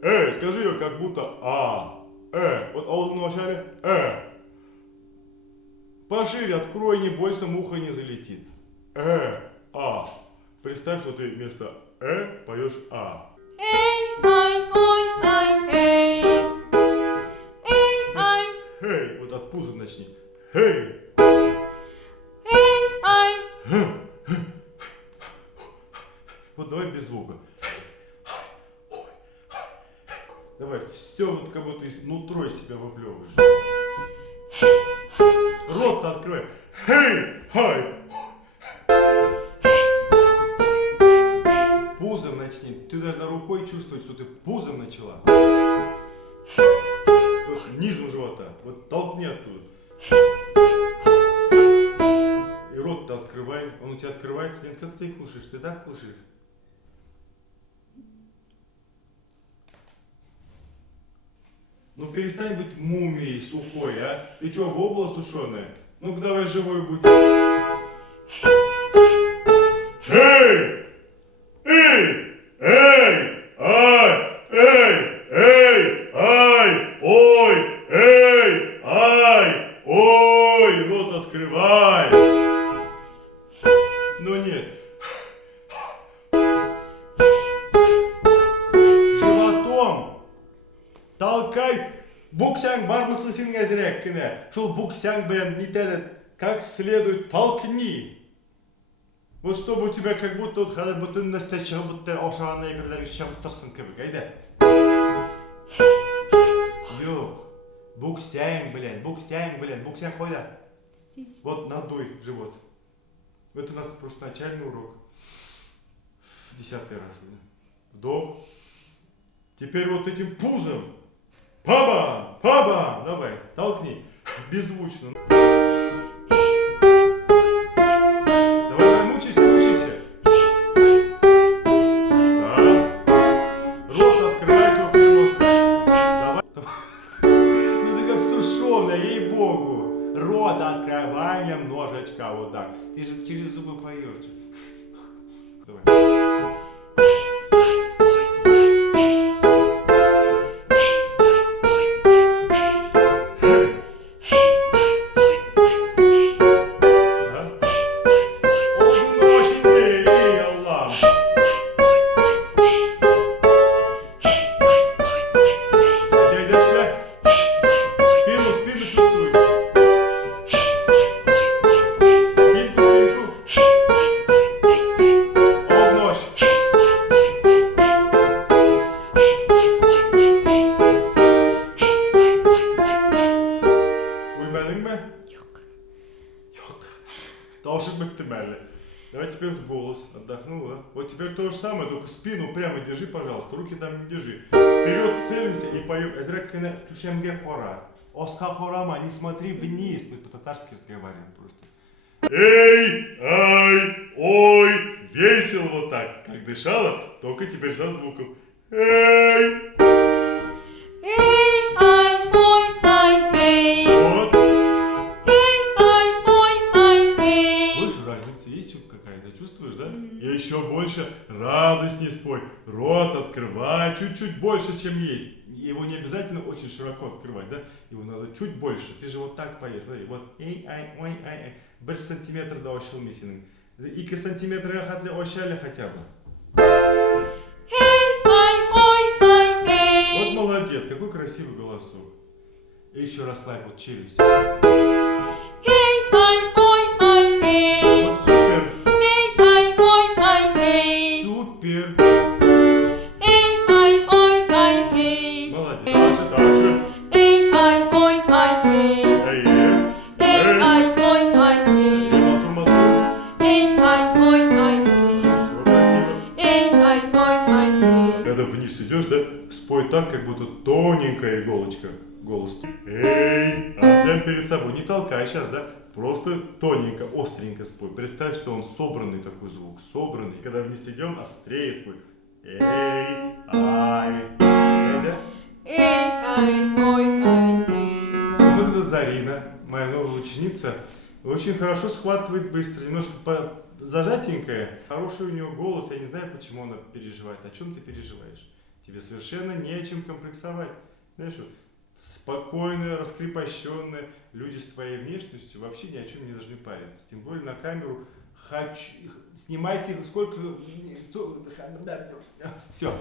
Скажи ее как будто А. Вот А вначале Пошире открой, не бойся, муха не залетит. А. Представь, что ты вместо поешь А. Эй, ай, ой, ай, эй. Эй, ай. Хей, вот от пуза начни. Хей. Эй, ай. Вот давай без звука. Давай, все вот как будто нутро из себя выплевываешь. Рот-то открывай. Хей, хай. Пузом начни. Ты должна рукой чувствовать, что ты пузом начала. Вот низом живота. Вот толкни оттуда. И рот-то открывай. Он у тебя открывается. Нет, как ты кушаешь? Ты так кушаешь? Ну перестань быть мумией сухой, а? Ты что, вобла сушеная? Ну-ка давай живой будь. Эй! Эй! Эй! Ай! Эй! Эй! Ай! Ой! Эй! Ай! Ой! Рот открывай! Ну нет. Животом толкай. Буксяң бар мısың сенің әзірек кіне? Шул буксяң белән нитәле как следует толкни. Вот чтобы у тебя как будто вот хәзер бөтен нәрсә чыгып бетте, ашаган әйберләр чыгып торсын кебек. Әйдә. Юк. Буксяң белән, буксяң кайда? Вот надуй живот. Это у нас просто начальный урок. 10-й раз. Вдох. Теперь вот этим пузом. Пабам! Пабам! Давай, толкни. Беззвучно. Давай, мучайся. Да. Рот открывай только немножко. Давай. Ну ты как сушеная, ей-богу. Рот открывай немножечко, вот так. Ты же через зубы поешь. Давай. Толшик бітті мәлі. Давай теперь с голос. Отдохнула. Вот теперь то же самое, только спину прямо держи, пожалуйста. Руки там не держи. Вперед целимся и поем. Эзраккана тушемге хора. Оска хорама, не смотри вниз. Мы по-татарски разговариваем просто. Эй, ай, ой. Весело вот так. Как дышала, только теперь со звуком. Эй. Эй, ай, ой, ай, эй. Вот. Чувствуешь, да? И еще больше радостнее спой. Рот открывай чуть-чуть больше, чем есть. Его не обязательно очень широко открывать, да? Его надо чуть больше. Ты же вот так поешь. Смотри, вот эй, ай, ой, ай. 1 сантиметр да ошылмайсың. 2 сантиметрга хәтле ошәле хотя бы. Эй, ай, ой, ай, эй. Вот молодец, какой красивый голосок. И еще расслабь вот челюсть. Эй, ай, ой, ай, эй. Вот супер. Супер. Эй, ай, ой, ай, эй. Молодец. Так же. Эй, ай, ой, ай, эй. Эй, Эй, ай, ой, ай, эй. Эй, ай, ой, ай, эй. Все красиво. Эй, ай, ой, ай, эй. Когда вниз идешь, да, спой так, как будто тоненькая иголочка. Голос. Эй, а прям перед собой. Не толкай сейчас, да? Просто тоненько, остренько спой. Представь, что он собранный такой звук. Собранный. И когда вниз идем, острее спой. Эй, ай. Да? Эй, ай, ой, ай, эй. Вот эта Зарина, моя новая ученица, очень хорошо схватывает быстро. Немножко зажатенькая. Хороший у нее голос. Я не знаю, почему она переживает. О чем ты переживаешь? Тебе совершенно не о чем комплексовать. Знаешь что, спокойные, раскрепощенные люди с твоей внешностью вообще ни о чем не должны париться. Тем более на камеру снимайся сколько... Все.